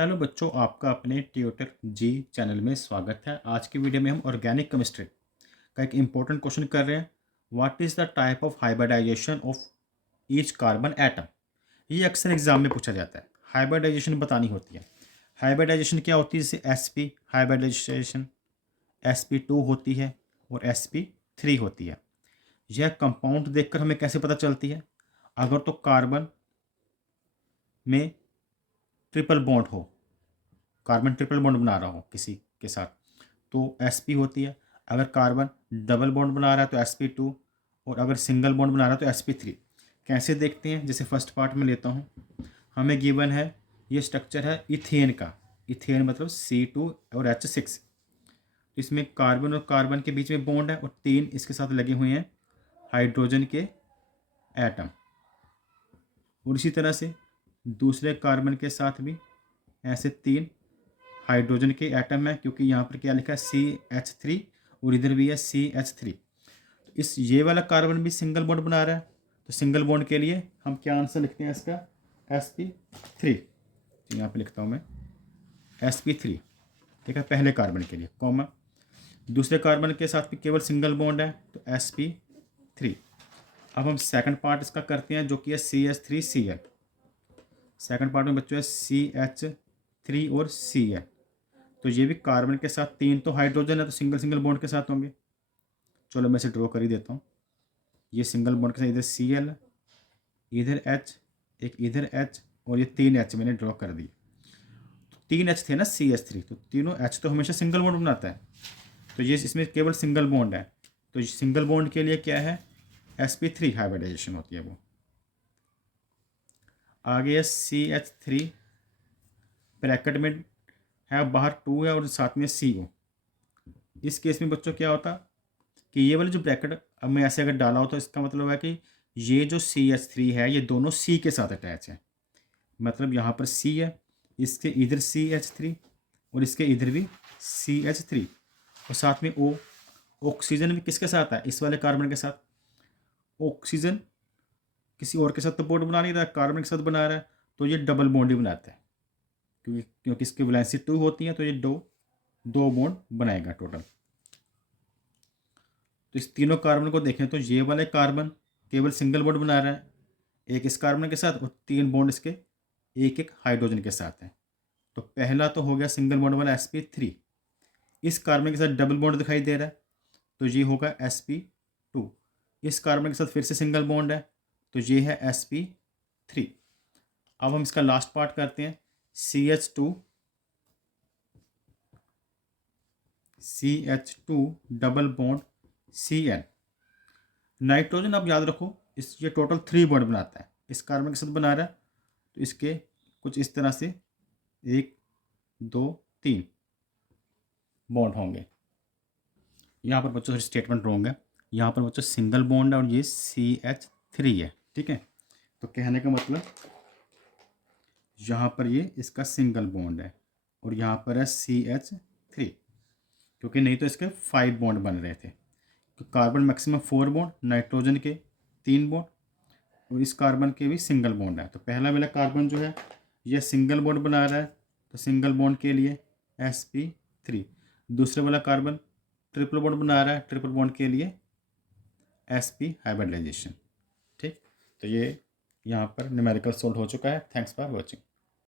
Hello बच्चों, आपका अपने ट्यूटर जी चैनल में स्वागत है। आज की वीडियो में हम ऑर्गेनिक केमिस्ट्री का एक इम्पोर्टेंट क्वेश्चन कर रहे हैं। What is the type of hybridisation of each carbon atom. ये अक्सर एग्जाम में पूछा जाता है। हाइब्रिडाइजेशन बतानी होती है। हाइब्रिडाइजेशन क्या होती है? जैसे sp हाइब्रिडाइजेशन sp2 होती है और sp3 होती है। यह कंपाउंड देखकर हमें कैसे पता चलती है? अगर तो कार्बन में ट्रिपल बॉन्ड हो, कार्बन ट्रिपल बॉन्ड बना रहा हो किसी के साथ, तो sp होती है। अगर कार्बन डबल बॉन्ड बना रहा है तो sp2, और अगर सिंगल बॉन्ड बना रहा है तो sp3। कैसे देखते हैं? जैसे फर्स्ट पार्ट में लेता हूँ, हमें गिवन है ये स्ट्रक्चर है इथेन का। इथेन मतलब C2 और H6। इसमें कार्बन और कार्बन के बीच में बॉन्ड है और 3 इसके साथ लगे हुए हैं हाइड्रोजन के एटम। और इसी तरह से दूसरे कार्बन के साथ भी ऐसे 3 हाइड्रोजन के एटम है, क्योंकि यहाँ पर क्या लिखा है CH3 और इधर भी है CH3। तो इस ये वाला कार्बन भी सिंगल बॉन्ड बना रहा है, तो सिंगल बॉन्ड के लिए हम क्या आंसर लिखते हैं इसका? sp3। तो यहाँ पे लिखता हूँ मैं sp3। ठीक है, पहले कार्बन के लिए कॉमा। दूसरे कार्बन के साथ भी केवल सिंगल बॉन्ड है तो sp3। अब हम सेकंड पार्ट इसका करते हैं, जो कि है CH3Cl। सेकंड पार्ट में बच्चों है CH3 और Cl। तो ये भी कार्बन के साथ 3 तो हाइड्रोजन है, तो सिंगल सिंगल बॉन्ड के साथ होंगे। चलो मैं इसे ड्रॉ कर ही देता हूँ। ये सिंगल बॉन्ड के साथ इधर Cl, इधर H, एक इधर H, और ये 3 H मैंने ड्रॉ कर दिए। तो 3 H थे ना CH3, तो तीनों H तो हमेशा सिंगल बॉन्ड बनाता है, तो ये इसमें केवल सिंगल बॉन्ड है। तो सिंगल बॉन्ड के लिए क्या है? sp3 हाइब्रिडाइजेशन होती है वो। आगे है CH3, ब्रैकेट में है, बाहर 2 है और साथ में CO। इस केस में बच्चों क्या होता कि ये वाले जो ब्रैकेट अब मैं ऐसे अगर डाला हो, तो इसका मतलब है कि ये जो CH3 है ये दोनों C के साथ अटैच है। मतलब यहाँ पर C है, इसके इधर CH3 और इसके इधर भी CH3, और साथ में O। ऑक्सीजन भी किसके साथ है? इस वाले कार्बन के साथ। ऑक्सीजन किसी और के साथ तो बॉन्ड बना नहीं रहा, कार्बन के साथ बना रहा है, तो ये डबल बॉन्ड ही बनाता है, क्योंकि इसकी वैलेंसी 2 होती है, तो ये दो दो बॉन्ड बनाएगा टोटल। तो इस तीनों कार्बन को देखें तो ये वाले कार्बन केवल सिंगल बॉन्ड बना रहा है, एक इस कार्बन के साथ, और 3 बॉन्ड इसके एक एक हाइड्रोजन के साथ है। तो पहला तो हो गया सिंगल बॉन्ड वाला sp3। इस कार्बन के साथ डबल बॉन्ड दिखाई दे रहा है, तो ये होगा sp2। इस कार्बन के साथ फिर से सिंगल बॉन्ड है, तो ये है sp3। अब हम इसका लास्ट पार्ट करते हैं, CH2 double bond Cn। Nitrogen आप याद रखो, इस ये टोटल 3 बॉन्ड बनाता है, इस कार्बन के साथ बना रहा है, तो इसके कुछ इस तरह से 1 2 3 बॉन्ड होंगे। यहाँ पर बच्चों स्टेटमेंट रॉन्ग है, यहाँ पर बच्चों सिंगल बॉन्ड है और ये CH3 है। ठीक है, तो कहने का मतलब यहाँ पर ये इसका सिंगल बॉन्ड है और यहाँ पर है CH3, क्योंकि नहीं तो इसके 5 बॉन्ड बन रहे थे। तो कार्बन मैक्सिमम 4 बॉन्ड, नाइट्रोजन के 3 बॉन्ड, और इस कार्बन के भी सिंगल बॉन्ड है। तो पहला वाला कार्बन जो है ये सिंगल बॉन्ड बना रहा है, तो सिंगल बॉन्ड के लिए sp3। दूसरे वाला कार्बन ट्रिपल बॉन्ड बना रहा है, ट्रिपल बॉन्ड के लिए sp हाइब्रिडाइजेशन। ठीक, तो ये यहाँ पर न्यूमेरिकल सोल्व हो चुका है। Thanks for watching.